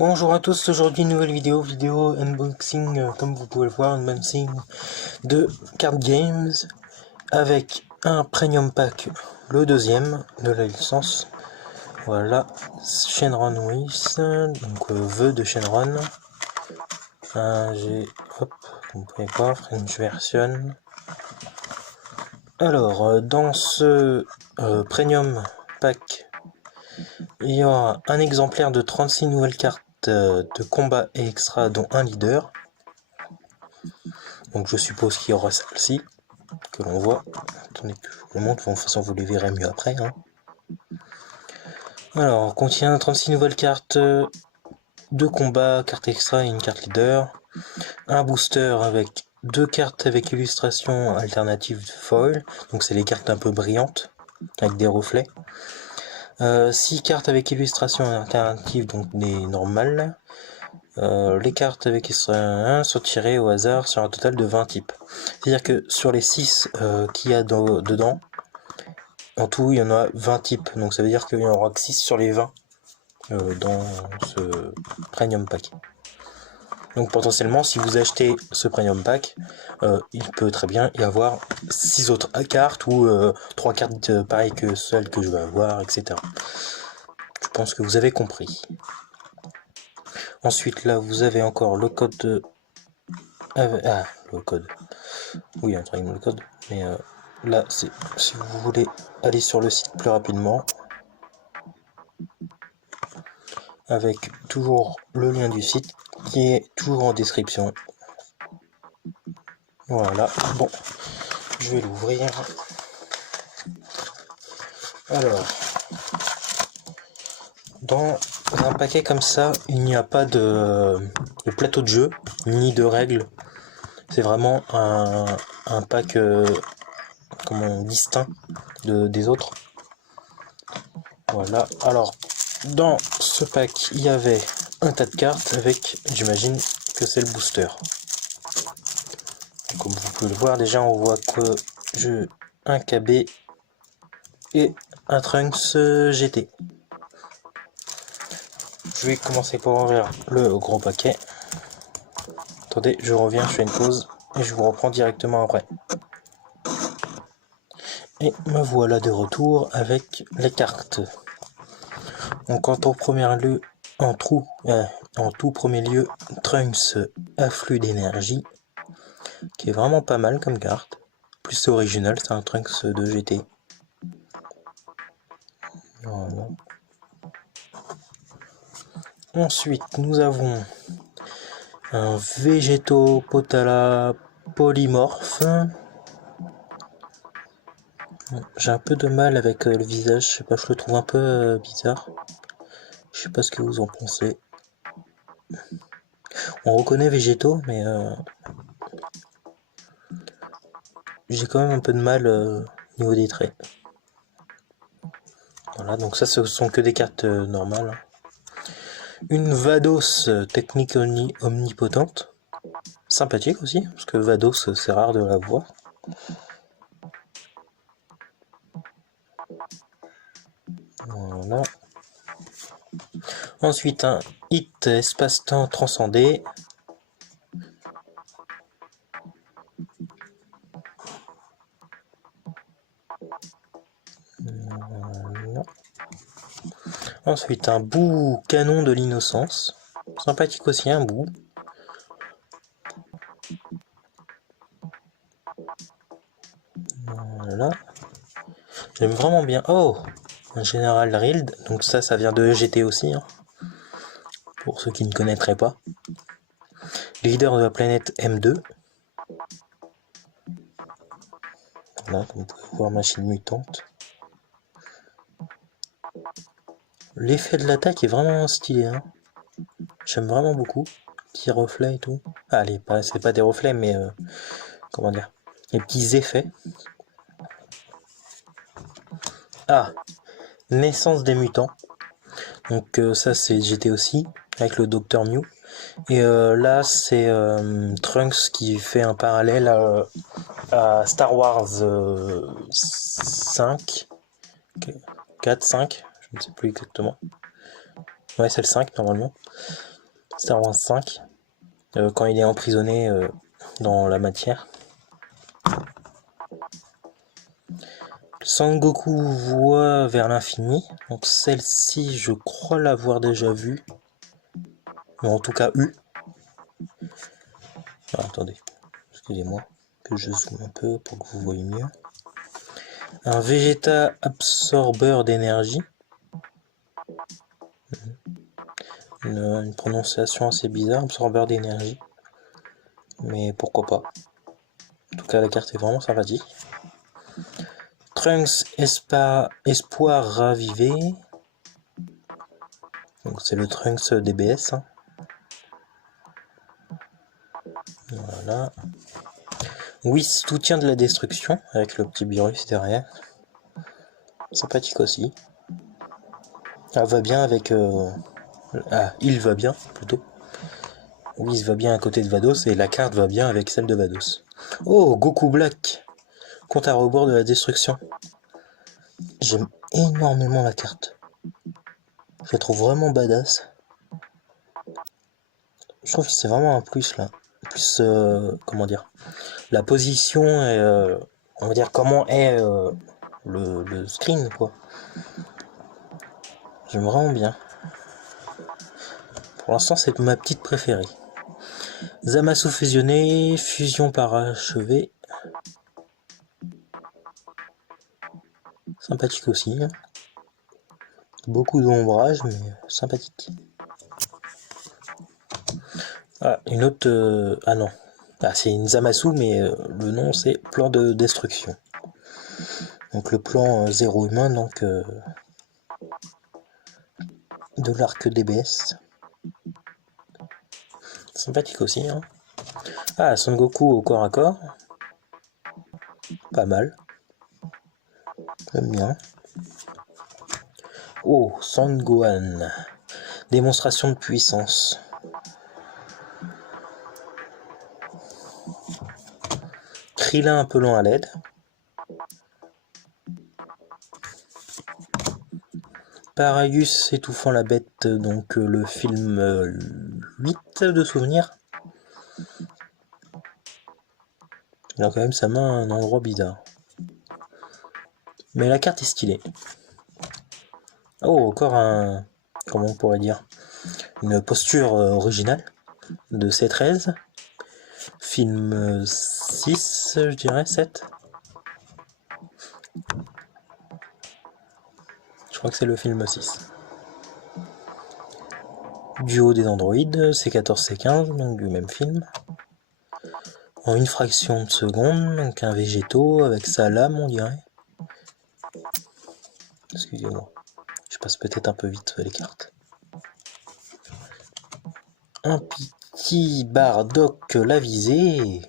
Bonjour à tous, aujourd'hui nouvelle vidéo unboxing, comme vous pouvez le voir, unboxing de Card Games avec un Premium Pack, le deuxième de la licence. Voilà, Shenron Wish, donc vœu de Shenron. J'ai, hop, comme vous pouvez voir, French version. Alors, dans ce Premium Pack, il y aura un exemplaire de 36 nouvelles cartes de combat et extra, dont un leader. Donc je suppose qu'il y aura celle-ci, que l'on voit. Attendez que je vous le montre, de toute façon vous les verrez mieux après. Alors, contient 36 nouvelles cartes de combat, carte extra et une carte leader. Un booster avec 2 cartes avec illustration alternative foil, donc c'est les cartes un peu brillantes, avec des reflets. 6 cartes avec illustration alternative, donc des normales. Les cartes avec extra sont tirées au hasard sur un total de 20 types. C'est-à-dire que sur les 6 qu'il y a dedans, en tout il y en a 20 types. Donc ça veut dire qu'il y en aura que 6 sur les 20 dans ce Premium Pack. Donc potentiellement, si vous achetez ce Premium Pack, il peut très bien y avoir 6 autres cartes ou 3 cartes pareilles que celles que je vais avoir, etc. Je pense que vous avez compris. Ensuite, là, vous avez encore le code de... le code. Oui, entre guillemets, le code. Mais là, c'est si vous voulez aller sur le site plus rapidement. Avec toujours le lien du site qui est toujours en description. Voilà, bon, je vais l'ouvrir. Alors, dans un paquet comme ça, il n'y a pas de plateau de jeu, ni de règles. C'est vraiment un pack distinct des autres. Voilà, alors, dans ce pack, il y avait un tas de cartes avec, j'imagine que c'est le booster. Comme vous pouvez le voir, déjà on voit que j'ai un KB et un Trunks GT. Je vais commencer par ouvrir le gros paquet. Attendez, je reviens, je fais une pause et je vous reprends directement après. Et me voilà de retour avec les cartes. Donc en tout premier lieu, en tout premier lieu, Trunks afflux d'énergie, qui est vraiment pas mal comme carte. Plus c'est original, c'est un Trunks de GT. Voilà. Ensuite, nous avons un Végéto Potala polymorphe. J'ai un peu de mal avec le visage, je sais pas, je le trouve un peu bizarre. Je sais pas ce que vous en pensez. On reconnaît Végéto, mais j'ai quand même un peu de mal au niveau des traits. Voilà, donc ça ce sont que des cartes normales. Une Vados technique omnipotente. Sympathique aussi, parce que Vados c'est rare de la voir. Voilà. Ensuite un Hit espace-temps transcendé. Voilà. Ensuite un Boo canon de l'innocence. Sympathique aussi un Boo. Voilà. J'aime vraiment bien. Oh, un général Rild. Donc ça vient de GT aussi. Pour ceux qui ne connaîtraient pas. Leader de la planète M2. Voilà, comme vous pouvez voir, machine mutante. L'effet de l'attaque est vraiment stylé. J'aime vraiment beaucoup. Petits reflets et tout. Ah, c'est pas des reflets, mais comment dire, les petits effets. Ah, naissance des mutants. Donc ça c'est GT aussi, avec le Dr Mew. Et là c'est Trunks qui fait un parallèle à Star Wars 5, 4, 5, je ne sais plus exactement. Ouais, c'est le 5 normalement. Star Wars 5, quand il est emprisonné dans la matière. Sangoku voit vers l'infini, donc celle-ci je crois l'avoir déjà vue, mais en tout cas eu. Ah, attendez, excusez-moi, que je zoome un peu pour que vous voyez mieux. Un Vegeta absorbeur d'énergie. Une prononciation assez bizarre, absorbeur d'énergie. Mais pourquoi pas. En tout cas, la carte est vraiment sympathique. Trunks Espoir ravivé. Donc c'est le Trunks DBS. Hein. Voilà. Whis soutien de la destruction, avec le petit virus derrière. Sympathique aussi. Ah, va bien avec... Ah, il va bien, plutôt. Whis va bien à côté de Vados, et la carte va bien avec celle de Vados. Oh, Goku Black, compte à rebours de la destruction. J'aime énormément la carte. Je la trouve vraiment badass. Je trouve que c'est vraiment un plus, là. Plus, comment dire, la position et, on va dire, comment est le screen, quoi. J'aime vraiment bien. Pour l'instant, c'est ma petite préférée. Zamasu fusionné, fusion parachevée. Sympathique aussi. Hein. Beaucoup d'ombrage, mais sympathique. Ah, une autre... ah non. Ah, c'est une Zamasu, mais le nom, c'est plan de destruction. Donc le plan zéro humain, donc... de l'arc DBS. Sympathique aussi. Hein. Ah, Son Goku au corps à corps. Pas mal. J'aime bien. Oh, Son Gohan. Démonstration de puissance. Krillin un peu lent à l'aide. Paragus étouffant la bête, donc le film 8 de souvenirs. Il a quand même sa main à un endroit bizarre. Mais la carte est stylée. Oh, encore un... comment on pourrait dire, une posture originale de C13. Film 6, je dirais, 7. Je crois que c'est le film 6. Duo des androïdes, C14, C15, donc du même film. En une fraction de seconde, donc un végétaux avec sa lame, on dirait. Excusez-moi, je passe peut-être un peu vite les cartes. Un petit Bardock l'avisé.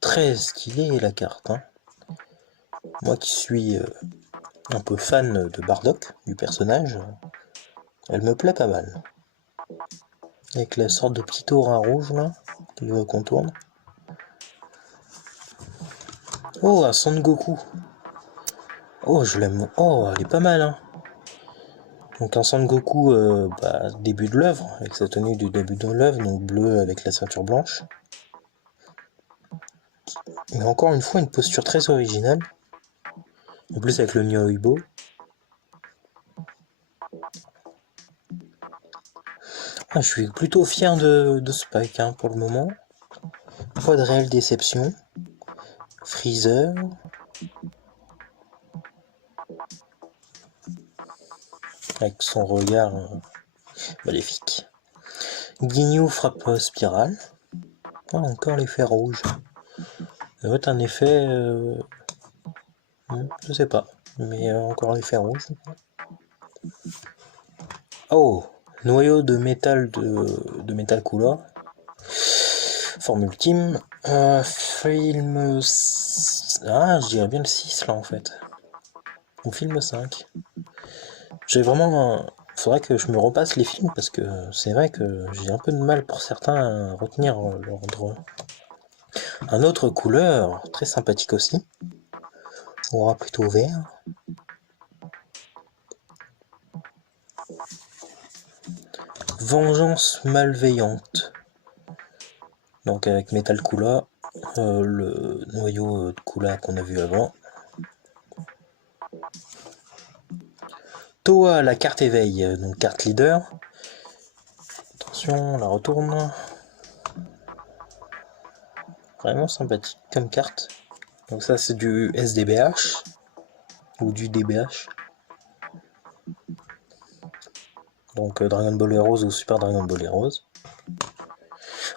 Très stylé la carte. Hein. Moi qui suis un peu fan de Bardock, du personnage, elle me plaît pas mal. Avec la sorte de petit aura rouge là, qui contourne. Oh, un Son Goku. Oh, je l'aime. Oh, elle est pas mal, hein. Donc un Son Goku, début de l'œuvre, avec sa tenue du début de l'œuvre, donc bleu avec la ceinture blanche. Et encore une fois, une posture très originale. En plus avec le Nyoibo. Ah, je suis plutôt fier de Spike hein, pour le moment. Pas de réelle déception. Freezer. Avec son regard maléfique. Ginyu frappe spirale. Ah, encore l'effet rouge. Ça va être un effet... je sais pas. Mais encore l'effet rouge. Oh, noyau de métal de métal couleur. Forme ultime. Film... Ah, je dirais bien le 6 là en fait. Ou film 5. J'ai vraiment... Faudrait que je me repasse les films parce que c'est vrai que j'ai un peu de mal pour certains à retenir l'ordre. Un autre couleur, très sympathique aussi. Aura plutôt vert. Vengeance malveillante. Donc avec Metal Kula, le noyau de Kula qu'on a vu avant. Toa, la carte éveil, donc carte leader. Attention, on la retourne. Vraiment sympathique comme carte. Donc ça c'est du SDBH ou du DBH. Donc Dragon Ball Heroes ou Super Dragon Ball Heroes.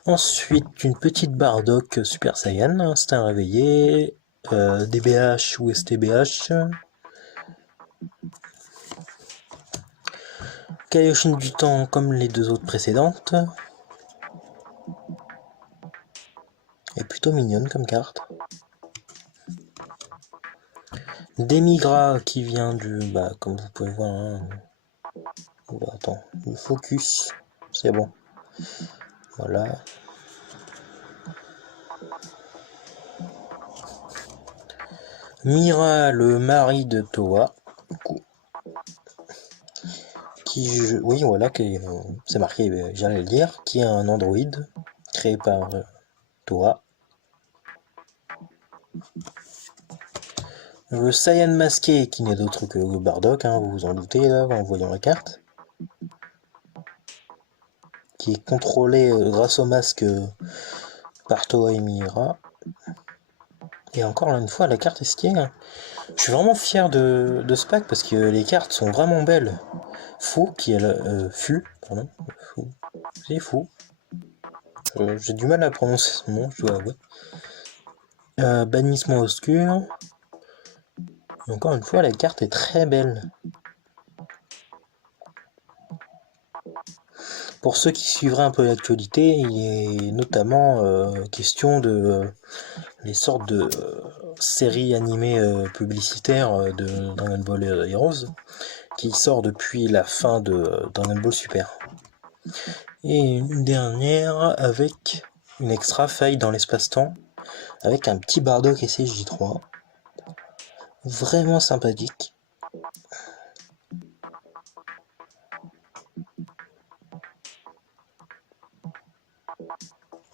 Ensuite une petite Bardock Super Saiyan, instinct réveillé, DBH ou STBH. Kaioshin du temps comme les deux autres précédentes. Et plutôt mignonne comme carte. Demigra qui vient du... Bah comme vous pouvez voir... Hein, attends, le focus, c'est bon. Voilà. Mira, le mari de Toa. Qui, oui, voilà, c'est marqué, j'allais le dire, qui est un androïde créé par Toa. Le Saiyan masqué, qui n'est d'autre que Bardock, hein, vous vous en doutez là, en voyant la carte. Qui est contrôlé grâce au masque par Toa et Mira. Et encore une fois, la carte est stylée. Hein. Je suis vraiment fier de ce pack parce que les cartes sont vraiment belles. Fou, qui est Fu, pardon. Fou. C'est Fou. J'ai du mal à prononcer son nom, je dois avouer. Bannissement obscur. Et encore une fois, la carte est très belle. Pour ceux qui suivraient un peu l'actualité, il est notamment question de les sortes de séries animées publicitaires de Dragon Ball Heroes qui sort depuis la fin de Dragon Ball Super. Et une dernière avec une extra faille dans l'espace-temps avec un petit Bardock SSJ3 vraiment sympathique.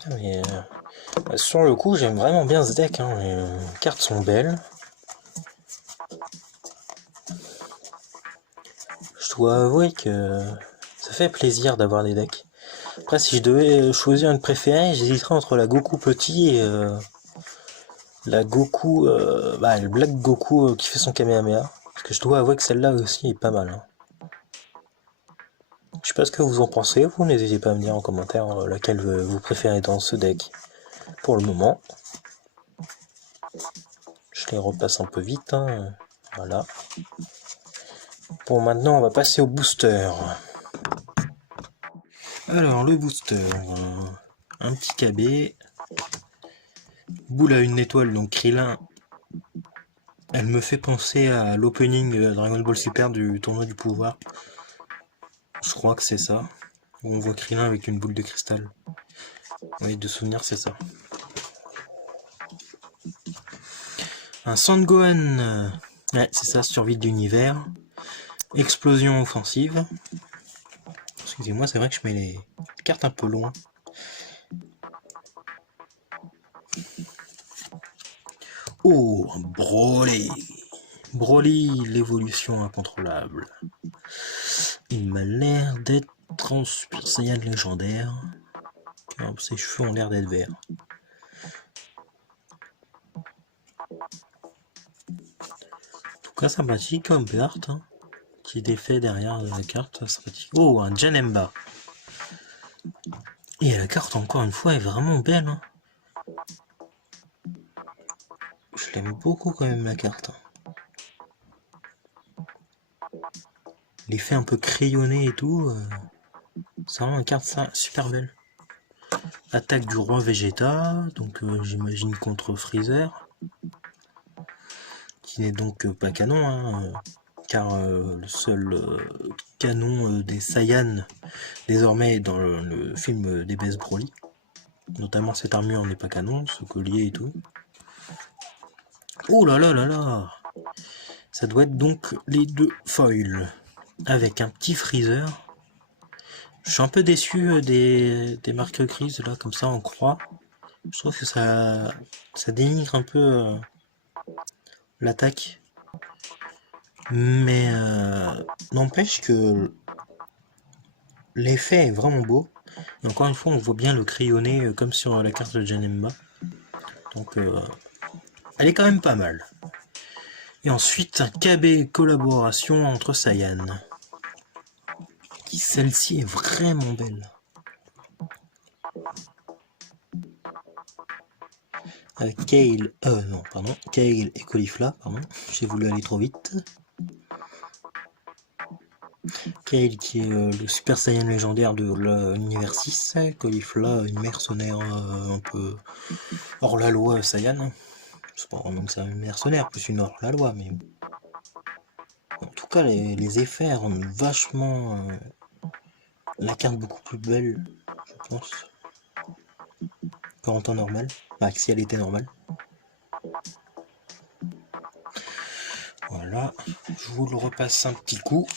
Mais, sur le coup, j'aime vraiment bien ce deck. Hein. Les cartes sont belles. Je dois avouer que ça fait plaisir d'avoir des decks. Après, si je devais choisir une préférée, j'hésiterais entre la Goku petit et la Goku, le Black Goku qui fait son Kamehameha. Parce que je dois avouer que celle-là aussi est pas mal. Hein. Je sais pas ce que vous en pensez, vous n'hésitez pas à me dire en commentaire laquelle vous préférez dans ce deck pour le moment. Je les repasse un peu vite, hein. Voilà. Bon, maintenant on va passer au booster. Alors le booster, un petit KB, boule à une étoile, donc Krillin. Elle me fait penser à l'opening Dragon Ball Super du tournoi du pouvoir. Je crois que c'est ça. Où on voit Krillin avec une boule de cristal. Oui, de souvenir, c'est ça. Un Sangohan. Ouais, c'est ça, survie de l'univers. Explosion offensive. Excusez-moi, c'est vrai que je mets les cartes un peu loin. Oh, un Broly. Broly, l'évolution incontrôlable. Il m'a l'air d'être en Super Saiyan légendaire. Alors, ses cheveux ont l'air d'être verts. En tout cas, sympathique comme carte. Hein. Petit effet derrière la carte, sympathique. Oh, un Janemba. Et la carte, encore une fois, est vraiment belle. Hein. Je l'aime beaucoup quand même, la carte. L'effet un peu crayonné et tout. C'est vraiment une carte super belle. Attaque du roi Vegeta, donc j'imagine contre Freezer. Qui n'est donc pas canon, hein, car le seul canon des Saiyans désormais est dans le film d'Ebez Broly. Notamment cette armure n'est pas canon, ce collier et tout. Oh là là là là! Ça doit être donc les deux foils. Avec un petit Freezer. Je suis un peu déçu des marques grises là, comme ça en croix. Je trouve que ça dénigre un peu l'attaque. Mais n'empêche que l'effet est vraiment beau. Et encore une fois, on voit bien le crayonné comme sur la carte de Janemba. Donc elle est quand même pas mal. Et ensuite, un KB collaboration entre Saiyan. Celle-ci est vraiment belle. Kale, non, pardon, Kale et Caulifla, pardon, j'ai voulu aller trop vite. Kale qui est le Super Saiyan légendaire de l'univers 6, Caulifla, une mercenaire un peu hors la loi Saiyan. C'est pas vraiment que c'est un mercenaire, plus une hors la loi, mais en tout cas les effets rendent vachement la carte beaucoup plus belle, je pense, qu'en temps normal, bah, si elle était normale. Voilà, je vous le repasse un petit coup.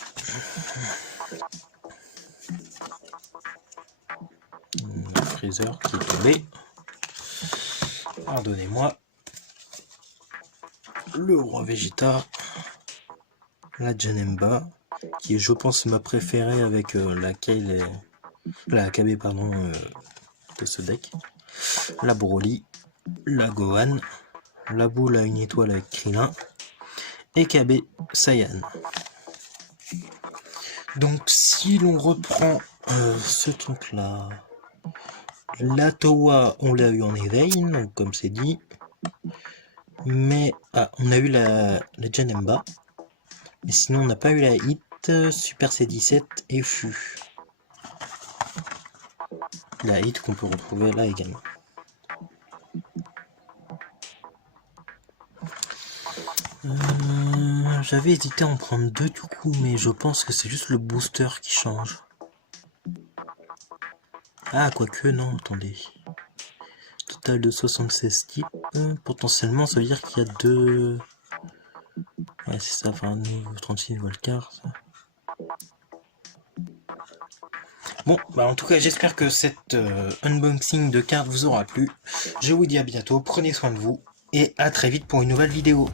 Le freezer qui est tombé. Pardonnez-moi. Le roi Vegeta. La Janemba, qui est je pense ma préférée avec la Kale et... la KB pardon de ce deck. La Broly. La Gohan. La boule à une étoile avec Krillin. Et KB Saiyan. Donc si l'on reprend ce truc là, la Towa on l'a eu en éveil, donc comme c'est dit, mais on a eu la Janemba, mais sinon on n'a pas eu la Hit, Super C17 et Fu. La Hit qu'on peut retrouver là également. J'avais hésité à en prendre deux du coup, mais je pense que c'est juste le booster qui change. Ah, quoique, non, attendez. Total de 76 types. Potentiellement, ça veut dire qu'il y a deux... Ouais, c'est ça, enfin, 36 nouvelles cartes. Bon, bah en tout cas, j'espère que cet unboxing de cartes vous aura plu. Je vous dis à bientôt, prenez soin de vous, et à très vite pour une nouvelle vidéo.